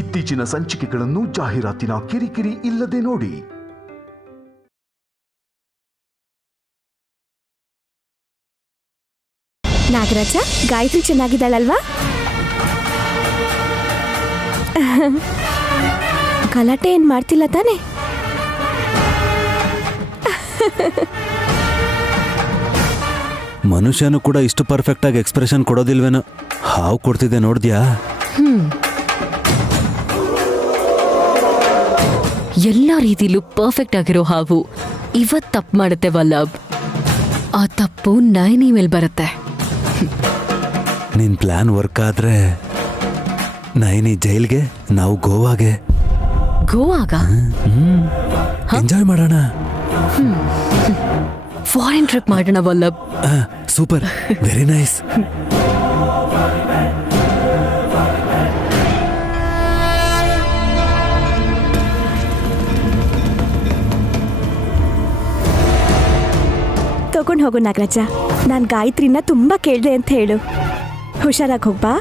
ಇತ್ತೀಚಿನ ಸಂಚಿಕೆಗಳನ್ನು ಜಾಹೀರಾತಿನ ಕಿರಿಕಿರಿ ಇಲ್ಲದೆ ನೋಡಿ. ನಾಗರಾಜ, ಗಾಯತ್ರಿ ಚೆನ್ನಾಗಿದ್ದಾಳಲ್ವಾ? ಗಲಾಟೆ ಏನ್ ಮಾಡ್ತಿಲ್ಲ ತಾನೆ? ಮನುಷ್ಯನು ಕೂಡ ಇಷ್ಟು ಪರ್ಫೆಕ್ಟ್ ಆಗಿ ಎಕ್ಸ್ಪ್ರೆಷನ್ ಕೊಡೋದಿಲ್ವೇನೋ. ಹಾವು ಕೊಡ್ತಿದೆ ನೋಡ್ದ್ಯಾ? ಎಲ್ಲ ರೀತಿಲೂ ಪರ್ಫೆಕ್ಟ್ ಆಗಿರೋ ಹಾವು ಇವತ್ ತಪ್ಪು ಮಾಡುತ್ತೆ ವಲ್ಲಭ್. ಆ ತಪ್ಪು ನಯನಿ ಮೇಲೆ ಬರುತ್ತೆ. ನಿನ್ ಪ್ಲಾನ್ ವರ್ಕ್ ಆದ್ರೆ ನೈನಿ ಜೈಲ್ಗೆ, ನಾವು ಗೋವಾಗೆ. ಗೋವಾಗ ಎಂಜಾಯ್ ಮಾಡೋಣ. ಫಾರಿನ್ ಟ್ರಿಪ್ ಮಾಡೋಣ ವಲ್ಲಭ್. Super, very nice. ತಗೊಂಡು ಹೋಗು ನಾಗರಾಜ. ನಾನು ಗಾಯತ್ರಿನ ತುಂಬಾ ಕೇಳಿದೆ ಅಂತ ಹೇಳು. ಹುಷಾರಾಗಿ ಹೋಗ್ಬಾ.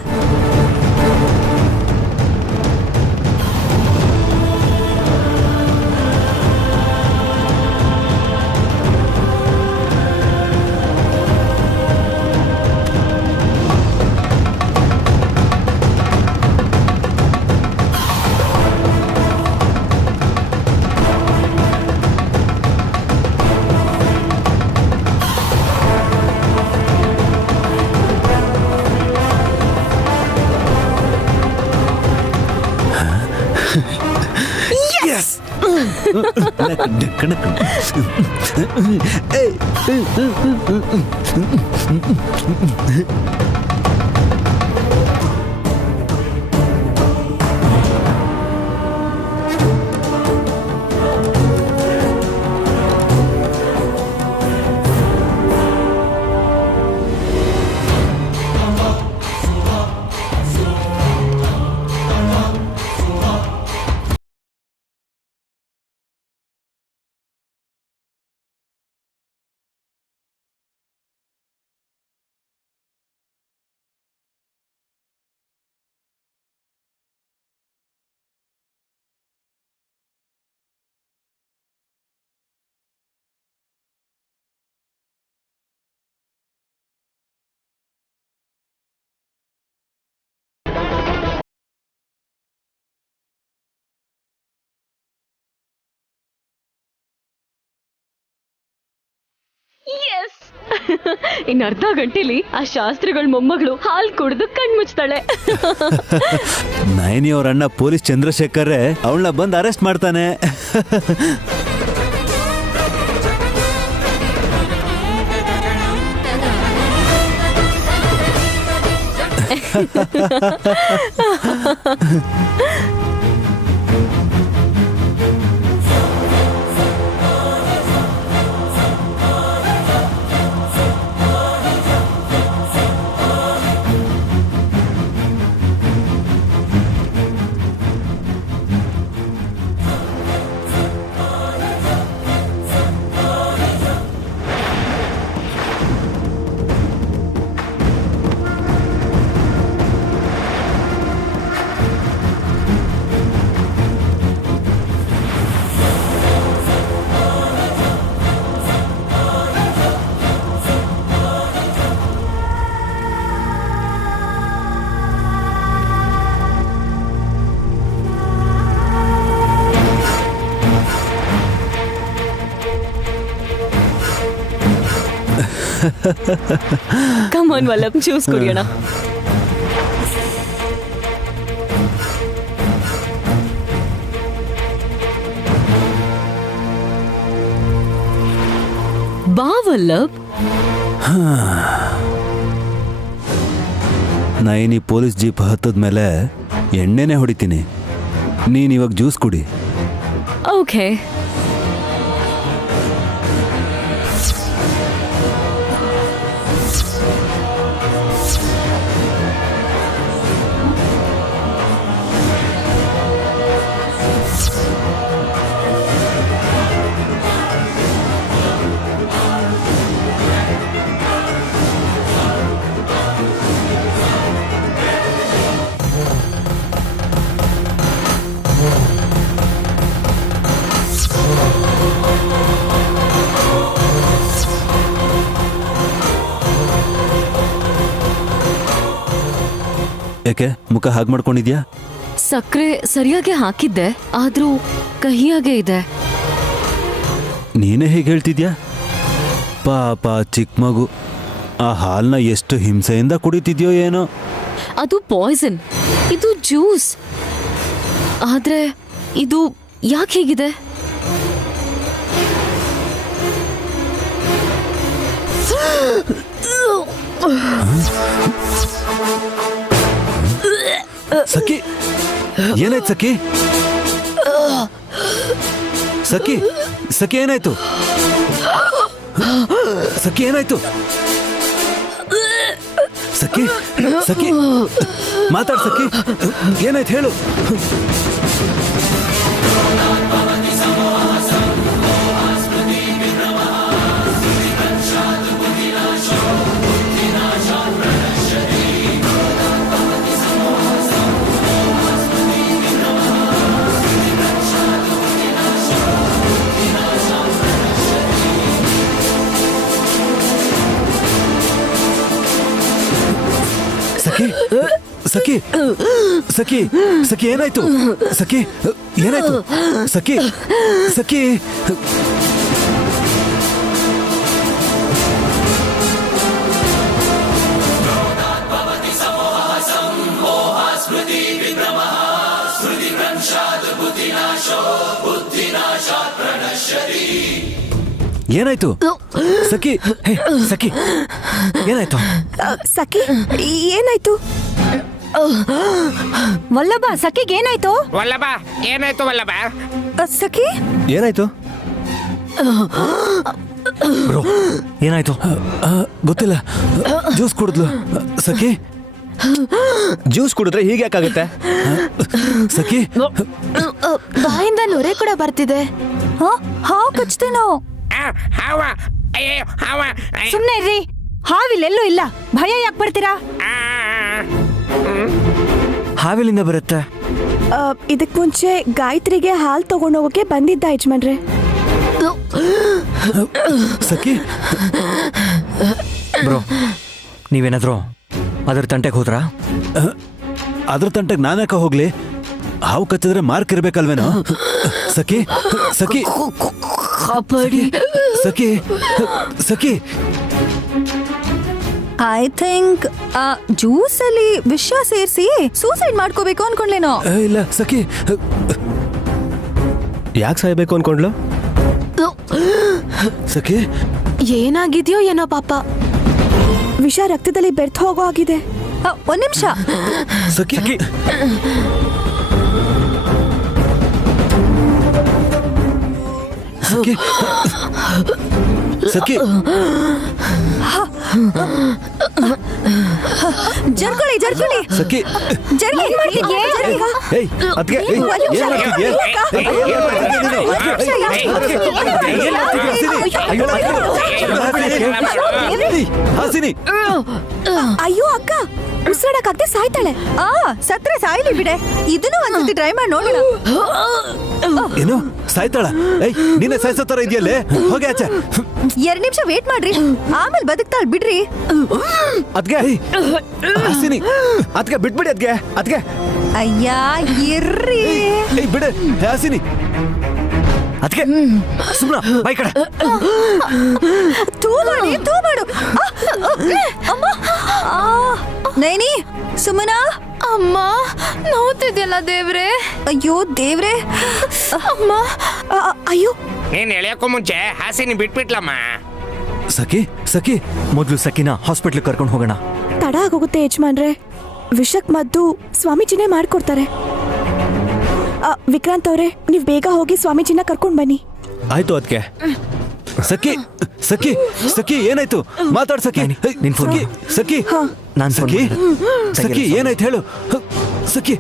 ಇನ್ನು ಅರ್ಧ ಗಂಟೆಲಿ ಆ ಶಾಸ್ತ್ರಿಗಳ ಮೊಮ್ಮಗಳು ಹಾಲು ಕುಡಿದು ಕಣ್ಮುಚ್ತಾಳೆ. ನೈನಿ ಅವ್ರ ಅಣ್ಣ ಪೊಲೀಸ್ ಚಂದ್ರಶೇಖರ್ ಅವಳನ್ನ ಬಂದು ಅರೆಸ್ಟ್ ಮಾಡ್ತಾನೆ. ಕಮ್ ಆನ್ ವಲ್ಲಭ್, ಜ್ಯೂಸ್ ಕುಡಿಯೋಣ. ಬಾ ವಲ್ಲಭ್. ನೈನಿ ಪೊಲೀಸ್ ಜೀಪ್ ಹತ್ತದ್ಮೇಲೆ ಎಣ್ಣೆನೆ ಹೊಡಿತೀನಿ. ನೀನ್ ಇವಾಗ ಜ್ಯೂಸ್ ಕುಡಿ. ಓಕೆ. ಯಾಕೆ ಮುಖ ಹಾಗೆ ಮಾಡ್ಕೊಂಡಿದ್ಯಾ? ಸಕ್ಕರೆ ಸರಿಯಾಗಿ ಹಾಕಿದ್ದೆ, ಆದ್ರೂ ಕಹಿಯಾಗೆ ಇದೆ. ನೀನೇ ಹೇಗೆ ಹೇಳ್ತಿದ್ಯಾ? ಪಾಪ ಚಿಕ್ಕ ಮಗು, ಆ ಹಾಲನ್ನ ಎಷ್ಟು ಹಿಂಸೆಯಿಂದ ಕುಡಿತಿದ್ಯೋ ಏನೋ. ಅದು ಪಾಯ್ಸನ್, ಇದು ಜ್ಯೂಸ್. ಆದ್ರೆ ಇದು ಯಾಕೆ ಹೀಗಿದೆ? ಸಖಿ, ಏನಾಯ್ತು ಸಖಿ? ಸಖಿ, ಸಖಿ ಏನಾಯ್ತು? ಸಖಿ ಏನಾಯ್ತು? ಸಖಿ, ಸಖಿ ಮಾತಾಡ್ ಸಖಿ, ಏನಾಯ್ತು ಹೇಳು. ಸಖಿ, ಸಖಿ, ಸಖಿ, ಸಖಿ ಏನಾಯ್ತು? ಸಖಿ ಏನಾಯ್ತು? ಸಖಿ, ಸಖಿ ಏನಾಯ್ತು? ಸಖಿ, ಹೇ ಸಖಿ ಏನಾಯ್ತು? ಸಖಿ ಏನಾಯ್ತು? ವಲ್ಲಭ, ಸಖಿಗೆ ಏನಾಯ್ತು? ವಲ್ಲಭ ಏನಾಯ್ತು? ವಲ್ಲಭ ಸಖಿ ಏನಾಯ್ತು? ಬ್ರೋ ಏನಾಯ್ತು? ಗೊತ್ತಿಲ್ಲ, ಜ್ಯೂಸ್ ಕುಡಿದ್ಲು. ಸಖಿ, ಜ್ಯೂಸ್ ಕುಡಿದ್ರೆ ಹೀಗೆ ಯಾಕಾಗುತ್ತೆ? ಸಖಿ ಬಾಯಿಂದ ನೊರೆ ಕೂಡ ಬರ್ತಿದೆ. ಹಾವು ಕಚ್ತೇನೋ? ಹಾವ, ಅಯ್ಯೋ ಹಾವ. ಸುಮ್ನೆ ಇರ್ರಿ, ಹಾವಿಲ್ಲೆಲ್ಲೂ ಇಲ್ಲ, ಭಯ ಯಾಕೆ ಪಡ್ತೀರಾ? ಹಾವಿಲಿಂದ ಬರುತ್ತೆ. ಇದಕ್ ಮುಂಚೆ ಗಾಯತ್ರಿಗೆ ಹಾಲ್ ತಗೊಂಡೋಗಕ್ಕೆ ಬಂದಿದ್ದ ಯಜಮಾನ್ರೆ. ಸಖಿ ಬ್ರೋ ನೀವೇನಾದ್ರು ಅದ್ರ ತಂಟೆಗೆ ಹೋದ್ರಾ? ಅದ್ರ ತಂಟೆಗೆ ನಾನ್ಯಾಕ ಹೋಗ್ಲಿ? ಹಾವು ಕಚ್ಚಿದ್ರೆ ಮಾರ್ಕ್ ಇರ್ಬೇಕಲ್ವೇನೋ? Sakhi, Sakhi, Sakhi, Sakhi I think juice ಅಲ್ಲಿ ವಿಷ ಸೇರಿಸಿ ಸೂಸೈಡ್ ಮಾಡ್ಕೋಬೇಕು ಅನ್ಕೊಂಡ್ಲೇನೋ. ಇಲ್ಲ ಸಖಿ, ಯಾಕೆ ಸಾಯ್ಬೇಕು ಅನ್ಕೊಂಡ್ಲು? ಸಖಿ ಏನಾಗಿದ್ಯೋ ಏನೋ ಪಾಪ, ವಿಷ ರಕ್ತದಲ್ಲಿ ಬೆರ್ತು ಹೋಗೋ ಆಗಿದೆ. ಒಂದ್ ನಿಮಿಷ, ಸಖಿ, ಸಖಿ, ಸಖಿ ಜರ್ಕೊಳ್ಳಿ ಜರ್ಕೊಳ್ಳಿ ಸಖಿ, ಜರ್ಗಿ ಮಾಡ್ತಿದ್ಯೆ? ಏಯ್ ಅದ್ಕೆ, ಏಯ್, ಏನ್ ಮಾಡ್ತಿದ್ಯೆ? ಹಾಸಿನಿ, ಅಯ್ಯೋ ಅಕ್ಕ, ಉಸಿರಾಡಕ್ಕಾಗ್ದೆ ಸಾಯ್ತಾಳೆ. ಸತ್ರೆ ಸಾಯ್ಲಿ ಬಿಡೆ, ಇದನ್ನು ಒಂದ್ಸತಿ ಟ್ರೈ ಮಾಡಿ ನೋಡೋಣ. ಏನು ಸಾಯ್ತಾಳ? ಏಯ್ ನೀನೆ ಸಾಯ್ಸೋ ತರ ಇದೆಯಲ್ಲೇ, ಹೋಗಿ ಆಚೆ. 2 ನಿಮಿಷ ವೇಟ್ ಮಾಡ್ರಿ, ಆಮೇಲೆ ಬದುಕ್ತಾಳ್ ಬಿಡ್ರಿ. ಅದ್ಗೆ ಹಾಸಿನಿ, ಅದ್ಗೆ ಬಿಟ್ಬಿಡಿ. ಅದ್ಗೆ ಅಯ್ಯ ಇರ್ರಿ. ಏಯ್ ಬಿಡೆ ಹಾಸಿನಿ. ಅದ್ಗೆ ಸುಮ್ನ ಬೈ ಕಡೆ. ತೂ ಮಾಡು. ಅಮ್ಮ, ನೈನಿ, ಸುಮನಾ. ಅಮ್ಮ, ನೋವ್ತಿದ್ಯಲ್ಲ ದೇವ್ರೆ. ಅಯ್ಯೋ ದೇವ್ರೆ. ಅಮ್ಮ, ಅಯ್ಯೋ ನೀನ್ ಎಳೆಯಕ್ಕೂ ಮುಂಚೆ ಹಾಸಿನಿ ಬಿಟ್ಬಿಟ್ಲಮ್ಮ. ಸಖಿ, ಸಖಿ ಮೊದ್ಲು ಸಖಿನ ಹಾಸ್ಪಿಟ್ಲ್ ಕರ್ಕೊಂಡು ಹೋಗೋಣ. ತಡ ಆಗೋಗುತ್ತೆ ಯಜಮಾನ್ರೆ, ವಿಷಕ್ ಮದ್ದು ಸ್ವಾಮೀಜಿನೇ ಮಾಡ್ಕೊಡ್ತಾರೆ. ವಿಕ್ರಾಂತ್ ಅವ್ರೆ, ನೀವ್ ಬೇಗ ಹೋಗಿ ಸ್ವಾಮೀಜಿನ ಕರ್ಕೊಂಡ್ ಬನ್ನಿ. ಆಯ್ತು ಅದ್ಕೆ. ಸಖಿ, ಸಖಿ, ಸಖಿ ಏನಾಯ್ತು? ಮಾತಾಡ್ ಸಖಿ. ನಿನ್ ಫೋನ್. ಸಖಿ, ನಾನ್ ಸಖಿ, ಸಖಿ ಏನಾಯ್ತು ಹೇಳು. ಸಖಿ,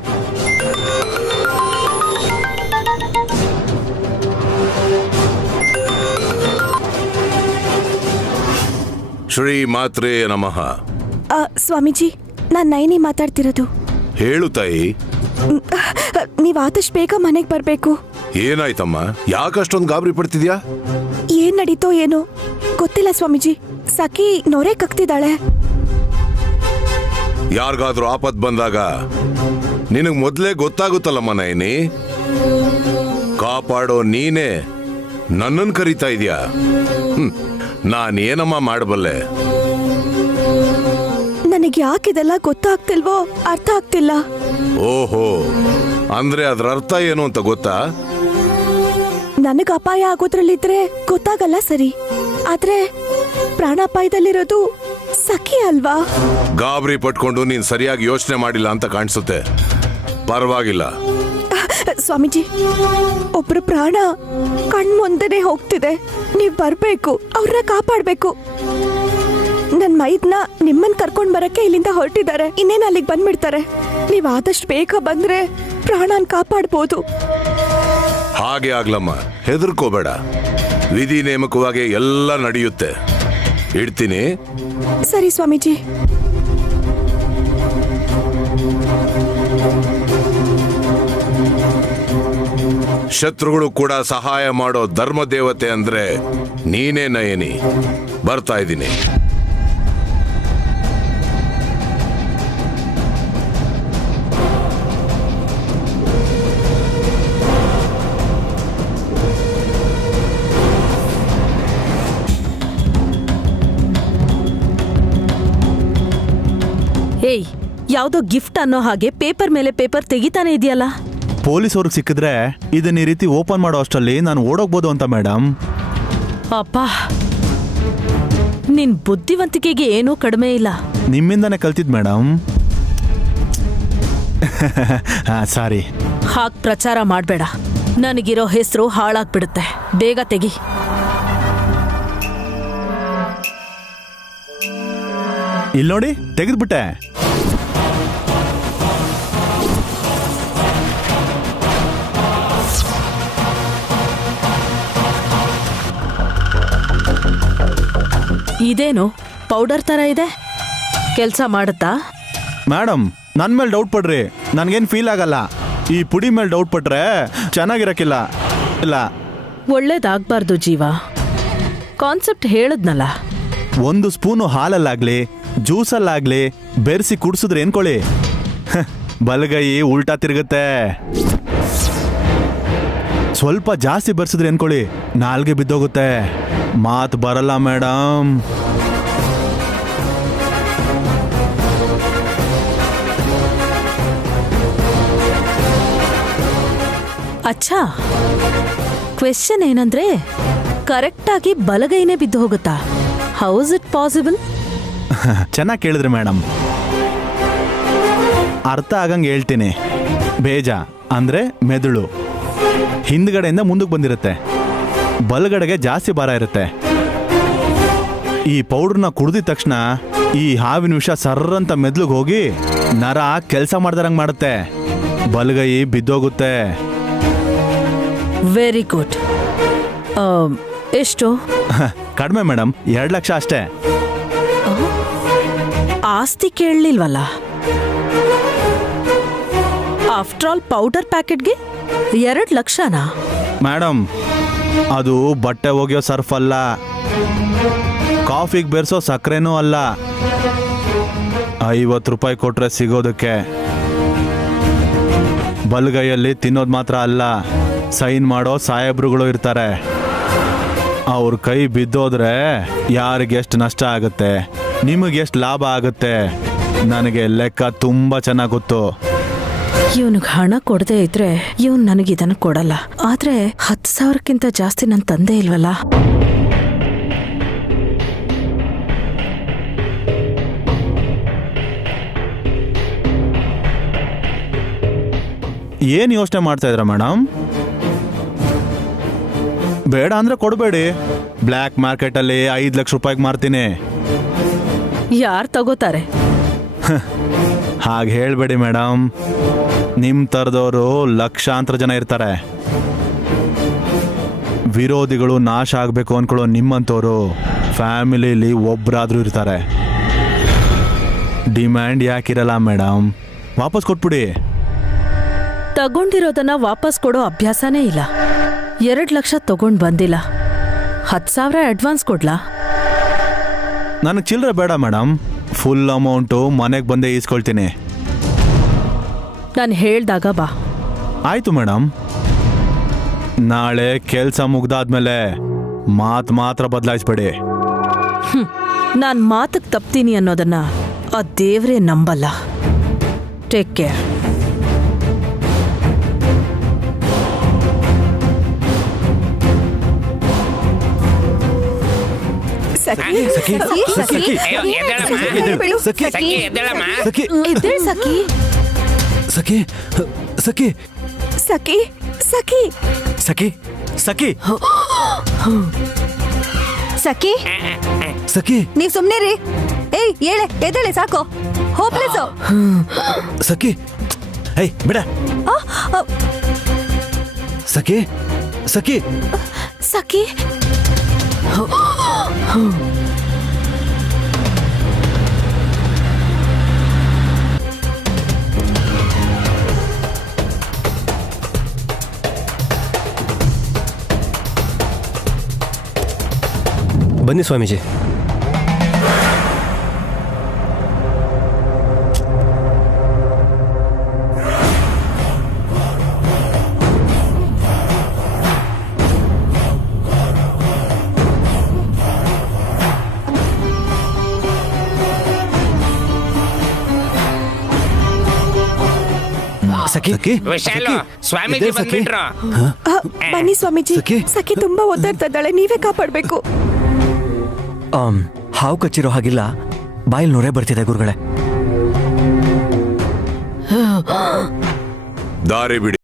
ಶ್ರೀ ಮಾತ್ರೇ ನಮಃ. ಸ್ವಾಮೀಜಿ, ನಾನ್ ನೈನಿ ಮಾತಾಡ್ತಿರೋದು. ಹೇಳು ತಾಯಿ. ನೀವ್ ಆದಷ್ಟು ಬೇಗ ಮನೆಗ್ ಬರ್ಬೇಕು. ಏನಾಯ್ತಮ್ಮ? ಯಾಕಷ್ಟೊಂದು ಗಾಬರಿ ಪಡ್ತಿದ್ಯಾ? ಏನ್ ನಡೀತೋ ಏನೋ ಗೊತ್ತಿಲ್ಲ ಸ್ವಾಮೀಜಿ, ಸಖಿ ನೊರೆ ಕಕ್ತಿದ್ದಾಳೆ. ಯಾರಿಗಾದ್ರೂ ಆಪತ್ ಬಂದಾಗ ನಿನಗ್ ಮೊದ್ಲೇ ಗೊತ್ತಾಗುತ್ತಲ್ಲಮ್ಮ ನಯನಿ. ಕಾಪಾಡೋ ನೀನೇ ನನ್ನನ್ನು ಕರೀತಾ ಇದೀಯಾ? ನಾನೇನಮ್ಮ ಮಾಡಬಲ್ಲೆ? ನನಗೆ ಯಾಕಿದೆಲ್ಲ ಗೊತ್ತಾಗ್ತಿಲ್ವೋ ಅರ್ಥ ಆಗ್ತಿಲ್ಲ. ಓಹೋ, ಅಂದ್ರೆ ಅದ್ರ ಅರ್ಥ ಏನು ಅಂತ ಗೊತ್ತಾ? ನನಗೆ ಅಪಾಯ ಆಗೋದ್ರಲ್ಲಿದ್ರೆ ಗೊತ್ತಾಗಲ್ಲ ಸರಿ, ಆದ್ರೆ ಪ್ರಾಣಾಪಾಯದಲ್ಲಿರೋದು ಸಖಿ ಅಲ್ವಾ? ಗಾಬರಿ ಪಟ್ಕೊಂಡು ನೀನ್ ಸರಿಯಾಗಿ ಯೋಚನೆ ಮಾಡಿಲ್ಲ ಅಂತ ಕಾಣಿಸುತ್ತೆ. ಪರವಾಗಿಲ್ಲ ಸ್ವಾಮೀಜಿ, ಒಬ್ರು ಪ್ರಾಣ ಕಣ್ಮುಂದೆನೆ ಹೋಗ್ತಿದೆ. ನೀವ್ ಬರ್ಬೇಕು, ಅವ್ರನ್ನ ಕಾಪಾಡ್ಬೇಕು. ನನ್ ಮೈದ್ನ ನಿಮ್ಮನ್ ಕರ್ಕೊಂಡ್ ಬರಕ್ಕೆ ಇಲ್ಲಿಂದ ಹೊರಟಿದ್ದಾರೆ. ಇನ್ನೇನು ಅಲ್ಲಿಗೆ ಬಂದ್ಬಿಡ್ತಾರೆ. ನೀವ್ ಆದಷ್ಟು ಬೇಗ ಬಂದ್ರೆ ಪ್ರಾಣನ್ ಕಾಪಾಡ್ಬೋದು. ಹಾಗೆ ಆಗ್ಲಮ್ಮ, ಹೆದರ್ಕೋಬೇಡ. ವಿಧಿ ನೇಮಕವಾಗಿ ಎಲ್ಲ ನಡೆಯುತ್ತೆ. ಇಡ್ತೀನಿ. ಸರಿ ಸ್ವಾಮೀಜಿ. ಶತ್ರುಗಳು ಕೂಡ ಸಹಾಯ ಮಾಡೋ ಧರ್ಮ ದೇವತೆ ಅಂದ್ರೆ ನೀನೇ ನಯನಿ. ಬರ್ತಾ ಇದ್ದೀನಿ. ಏಯ್, ಯಾವ್ದೋ ಗಿಫ್ಟ್ ಅನ್ನೋ ಹಾಗೆ ಪೇಪರ್ ಮೇಲೆ ಪೇಪರ್ ತೆಗಿತಾನೆ ಇದೆಯಲ್ಲ. ಪೊಲೀಸ್ ಅವ್ರಿಗೆ ಸಿಕ್ಕಿದ್ರೆ ಇದನ್ನ ಈ ರೀತಿ ಓಪನ್ ಮಾಡೋ ಅಷ್ಟರಲ್ಲಿ ನಾನು ಓಡೋಗ್ಬೋದು ಅಂತ ಮೇಡಮ್. ಅಪ್ಪ, ನಿನ್ ಬುದ್ಧಿವಂತಿಕೆಗೆ ಏನೂ ಕಡಿಮೆ ಇಲ್ಲ. ನಿಮ್ಮಿಂದಾನೆ ಕಲ್ತಿದ್ ಮೇಡಮ್. ಸಾರಿ. ಹಾಗ್ ಪ್ರಚಾರ ಮಾಡ್ಬೇಡ. ನನಗಿರೋ ಹೆಸರು ಹಾಳಾಗ್ಬಿಡುತ್ತೆ. ಬೇಗ ತೆಗಿ. ಇಲ್ಲಿ ನೋಡಿ, ತೆಗೆದ್ಬಿಟ್ಟೆ. ಇದೇನು ಪೌಡರ್ ತರ ಇದೆ? ಕೆಲ್ಸ ಮಾಡುತ್ತಾ? ಮೇಡಮ್, ನನ್ನ ಮೇಲೆ ಡೌಟ್ ಪಡ್ರಿ, ನನ್ಗೇನು ಫೀಲ್ ಆಗಲ್ಲ. ಈ ಪುಡಿ ಮೇಲೆ ಡೌಟ್ ಪಟ್ರೆ ಚೆನ್ನಾಗಿರಕ್ಕಿಲ್ಲ. ಇಲ್ಲ, ಒಳ್ಳೇದಾಗ್ಬಾರ್ದು ಜೀವ. ಕಾನ್ಸೆಪ್ಟ್ ಹೇಳದ್ನಲ್ಲ. ಒಂದು ಸ್ಪೂನು ಹಾಲಲ್ಲಾಗ್ಲಿ ಜ್ಯೂಸಲ್ಲಾಗ್ಲಿ ಬೆರೆಸಿ ಕುಡಿಸಿದ್ರೆ ಏನ್ಕೊಳ್ಳಿ, ಬಲಗೈ ಉಲ್ಟಾ ತಿರುಗುತ್ತೆ. ಸ್ವಲ್ಪ ಜಾಸ್ತಿ ಬೆರೆಸಿದ್ರೆ ಏನ್ಕೊಳ್ಳಿ, ನಾಲ್ಗೆ ಬಿದ್ದೋಗುತ್ತೆ. ಮಾತು ಬರಲ್ಲ ಮೇಡಮ್. ಅಚ್ಚಾ, ಕ್ವೆಶ್ಚನ್ ಏನಂದ್ರೆ ಕರೆಕ್ಟಾಗಿ ಬಲಗೈನೇ ಬಿದ್ದು ಹೋಗುತ್ತಾ? How is it possible? ಚೆನ್ನಾಗಿ ಕೇಳಿದ್ರಿ ಮೇಡಮ್. ಅರ್ಥ ಆಗಂಗೆ ಹೇಳ್ತೀನಿ. ಬೇಜ ಅಂದ್ರೆ ಮೆದುಳು ಹಿಂದ್ಗಡೆಯಿಂದ ಮುಂದಕ್ಕೆ ಬಂದಿರುತ್ತೆ, ಬಲಗಡೆಗೆ ಜಾಸ್ತಿ ಭಾರ ಇರುತ್ತೆ. ಈ ಪೌಡ್ರನ್ನ ಕುಡ್ದಿದ ತಕ್ಷಣ ಈ ಹಾವಿನ ವಿಷ ಸರ್ರಂತ ಮೆದ್ಲಿಗೆ ಹೋಗಿ ನರ ಕೆಲಸ ಮಾಡ್ದಾರಂಗೆ ಮಾಡುತ್ತೆ, ಬಲಗೈ ಬಿದ್ದೋಗುತ್ತೆ. Very good. ಎಷ್ಟು? ಕಡಿಮೆ ಮೇಡಮ್, 2 ಲಕ್ಷ ಅಷ್ಟೇ. ಆಸ್ತಿ ಕೇಳಲಿಲ್ವಲ್ಲ. ಆಫ್ಟರ್ ಆಲ್ ಪೌಡರ್ ಪ್ಯಾಕೆಟ್ಗೆ 2 ಲಕ್ಷನಾ? ಮೇಡಮ್, ಅದು ಬಟ್ಟೆ ಒಗೆಯೋ ಸರ್ಫ್ ಅಲ್ಲ, ಕಾಫಿಗೆ ಬೆರೆಸೋ ಸಕ್ಕರೆನೂ ಅಲ್ಲ. 50 ರೂಪಾಯಿ ಕೊಟ್ರೆ ಸಿಗೋದಕ್ಕೆ. ಬಲಗೈಯಲ್ಲಿ ತಿನ್ನೋದು ಮಾತ್ರ ಅಲ್ಲ, ಸೈನ್ ಮಾಡೋ ಸಾಹೇಬ್ರುಗಳು ಇರ್ತಾರೆ. ಅವ್ರ ಕೈ ಬಿದ್ದೋದ್ರೆ ಯಾರಿಗೆಷ್ಟು ನಷ್ಟ ಆಗುತ್ತೆ, ನಿಮಗೆಷ್ಟು ಲಾಭ ಆಗುತ್ತೆ, ನನಗೆ ಲೆಕ್ಕ ತುಂಬ ಚೆನ್ನಾಗಿ ಗೊತ್ತು. ಇವನಿಗೆ ಹಣ ಕೊಡದೇ ಇದ್ರೆ ಇವನ್ ನನಗಿದನ್ನು ಕೊಡಲ್ಲ. ಆದ್ರೆ 10,000ಕ್ಕಿಂತ ಜಾಸ್ತಿ ನನ್ನ ತಂದೆ ಇಲ್ವಲ್ಲ. ಏನು ಯೋಚನೆ ಮಾಡ್ತಾ ಇದ್ರ ಮೇಡಮ್? ಬೇಡ ಅಂದ್ರೆ ಕೊಡಬೇಡಿ, ಬ್ಲ್ಯಾಕ್ ಮಾರ್ಕೆಟಲ್ಲಿ 5 ಲಕ್ಷ ರೂಪಾಯಿಗೆ ಮಾರ್ತೀನಿ. ಯಾರು ತಗೋತಾರೆ? ಹಾಗೆ ಹೇಳ್ಬೇಡಿ ಮೇಡಮ್, ನಿಮ್ಮ ಥರದವರು ಲಕ್ಷಾಂತರ ಜನ ಇರ್ತಾರೆ. ವಿರೋಧಿಗಳು ನಾಶ ಆಗಬೇಕು ಅನ್ಕೊಳ್ಳೋ ನಿಮ್ಮಂಥವ್ರು ಫ್ಯಾಮಿಲಿಲಿ ಒಬ್ಬರಾದ್ರೂ ಇರ್ತಾರೆ. ಡಿಮ್ಯಾಂಡ್ ಯಾಕಿರಲ್ಲ ಮೇಡಮ್, ವಾಪಸ್ ಕೊಟ್ಬಿಡಿ. ತಗೊಂಡಿರೋದನ್ನ ವಾಪಸ್ ಕೊಡೋ ಅಭ್ಯಾಸನೇ ಇಲ್ಲ. 2 ಲಕ್ಷ ತಗೊಂಡ್ ಬಂದಿಲ್ಲ, 10,000 ಅಡ್ವಾನ್ಸ್ ಕೊಡ್ಲಾ? ನನಗೆ ಚಿಲ್ಲರೆ ಬೇಡ ಮೇಡಮ್, ಫುಲ್ ಅಮೌಂಟು ಮನೆಗೆ ಬಂದೇ ಈಸ್ಕೊಳ್ತೀನಿ. ನಾನು ಹೇಳ್ದಾಗ ಬಾ. ಆಯಿತು ಮೇಡಮ್. ನಾಳೆ ಕೆಲಸ ಮುಗ್ದಾದ್ಮೇಲೆ ಮಾತ್ರ ಬದಲಾಯಿಸ್ಬೇಡಿ. ನಾನು ಮಾತಕ್ಕೆ ತಪ್ತೀನಿ ಅನ್ನೋದನ್ನ ಆ ದೇವ್ರೇ ನಂಬಲ್ಲ. Take care. ಸಖಿ ಅಯ್ಯೋ ಎದ್ದೇಳಮ್ಮ ಸಖಿ ಎದ್ದೇಳಮ್ಮ ಎದ್ದೇಳ್ ಸಖಿ. ಸಖಿ ಸಖಿ ಸಖಿ ಸಖಿ ಸಖಿ ಸಖಿ ಸಖಿ ಸಖಿ ನೀವ್ ಸುಮ್ನೆ ರೀ. ಏಯ್ ಹೇಳೆ ಎದ್ದೇಳೆ ಸಾಕು. ಹೋಪ್ಲೆಸ್. ಸಖಿ ಏಯ್ ಬಿಡ. ಸಖಿ ಸಖಿ ಸಖಿ ಬನ್ನಿ ಸ್ವಾಮೀಜಿ. ಸಖಿ ವಿಶಾಲು ಸ್ವಾಮೀಜಿ ಬಂದ್ಬಿಟ್ರು. ಬನ್ನಿ ಸ್ವಾಮೀಜಿ. ಸಖಿ? ಸಖಿ ತುಂಬಾ ಒದ್ದಾಡ್ತಾ ಇದ್ದಾಳೆ, ನೀವೇ ಕಾಪಾಡ್ಬೇಕು. ಹಾವು ಕಚ್ಚಿರೋ ಹಾಗಿಲ್ಲ, ಬಾಯಲ್ಲಿ ನೊರೆ ಬರ್ತಿದೆ ಗುರುಗಳೇ. ದಾರಿ ಬಿಡಿ.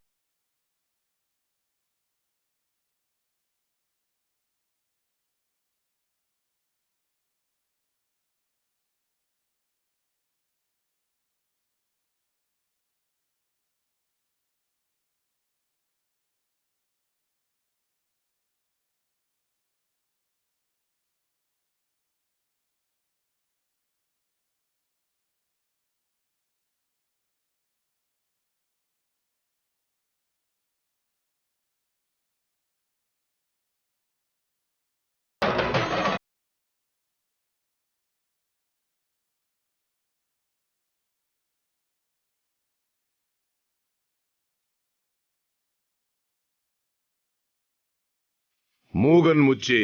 ಮೂಗನ್ ಮುಚ್ಚಿ.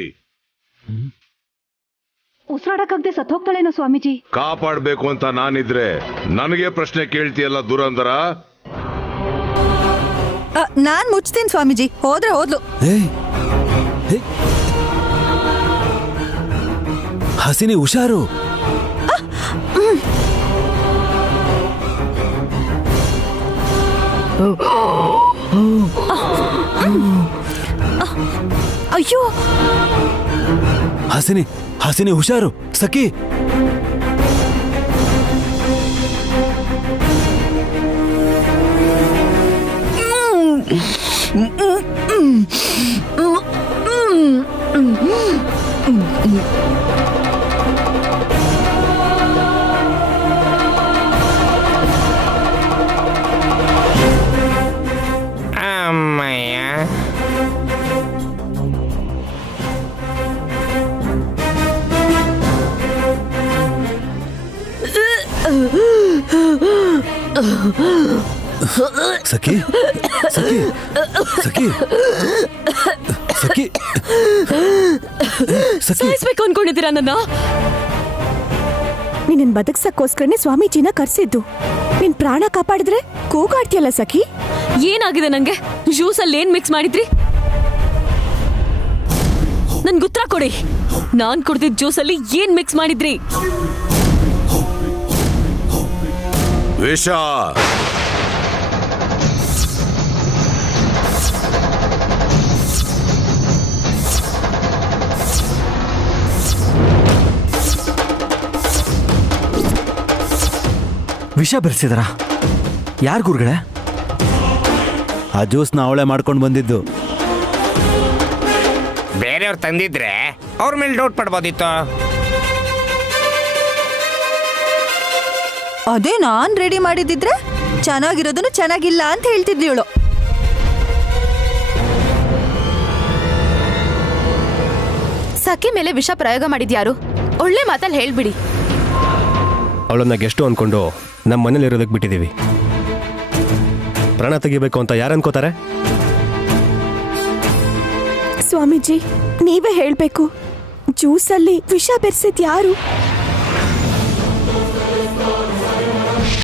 ಉಸಿರಾಡಕ್ಕಾಗದೆ ಸತ್ತೋಗ್ತಾಳೇನೋ ಸ್ವಾಮೀಜಿ. ಕಾಪಾಡ್ಬೇಕು ಅಂತ ನಾನಿದ್ರೆ ನನಗೆ ಪ್ರಶ್ನೆ ಕೇಳ್ತೀಯಲ್ಲ ದುರಂದರ. ನಾನ್ ಮುಚ್ತೀನಿ ಸ್ವಾಮೀಜಿ, ಹೋದ್ರೆ ಹೋದ್ಲು. ಹಸಿನಿ ಹುಷಾರು. ಅಯ್ಯೋ ಹಸಿನಿ ಹಸಿನಿ ಹುಷಾರು. ಸಖಿ ಅಮ್ಮಯ್ಯ. ಸಖಿ ಸಖಿ ಸಖಿ ಸಖಿ ಸಖಿ ಸಾಯಿಸ್ಬೇಕು ಅನ್ಕೊಂಡಿದ್ದೀರಾ ನನ್ನ? ನಿನ್ನ ಬದುಕ್ಸಕ್ಕೋಸ್ಕರನೇ ಸ್ವಾಮೀಜಿನ ಕರ್ಸಿದ್ದು. ನಿನ್ ಪ್ರಾಣ ಕಾಪಾಡಿದ್ರೆ ಕೂಗಾಡ್ತಿಯಲ್ಲ ಸಖಿ. ಏನಾಗಿದೆ ನಂಗೆ? ಜ್ಯೂಸ್ ಅಲ್ಲಿ ಏನ್ ಮಿಕ್ಸ್ ಮಾಡಿದ್ರಿ? ನನ್ಗೆ ಉತ್ತರ ಕೊಡಿ. ನಾನ್ ಕುಡ್ದಿದ್ ಜ್ಯೂಸ್ ಅಲ್ಲಿ ಏನ್ ಮಿಕ್ಸ್ ಮಾಡಿದ್ರಿ? ವಿಷ. ವಿಷ ಬೆರೆಸಿದಾರ? ಯಾರು ಗುರುಗಳೇ? ಆ ಜ್ಯೂಸ್ನ ಅವಳೇ ಮಾಡ್ಕೊಂಡು ಬಂದಿದ್ದು. ಬೇರೆಯವ್ರು ತಂದಿದ್ರೆ ಅವ್ರ ಮೇಲೆ ಡೌಟ್ ಪಡ್ಬೋದಿತ್ತು. ಅದೇ ನಾನ್ ರೆಡಿ ಮಾಡಿದಿದ್ರೆ ಚೆನ್ನಾಗಿರೋದನ್ನು ಚೆನ್ನಾಗಿಲ್ಲ ಅಂತ ಹೇಳ್ತಿದ್ಲಿ ಇವಳು. ಸಖಿ ಮೇಲೆ ವಿಷ ಪ್ರಯೋಗ ಮಾಡಿದ್ಯಾರು? ಒಳ್ಳೆ ಮಾತಲ್ಲಿ ಹೇಳ್ಬಿಡಿ. ಅವಳನ್ನ ಗೆಸ್ಟು ಅಂದ್ಕೊಂಡು ನಮ್ಮ ಮನೇಲಿ ಇರೋದಕ್ಕೆ ಬಿಟ್ಟಿದ್ದೀವಿ. ಪ್ರಾಣ ತೆಗಿಬೇಕು ಅಂತ ಯಾರು ಅನ್ಕೋತಾರೆ? ಸ್ವಾಮೀಜಿ, ನೀವೇ ಹೇಳ್ಬೇಕು, ಜ್ಯೂಸಲ್ಲಿ ವಿಷ ಬೆರೆಸಿದ್ ಯಾರು?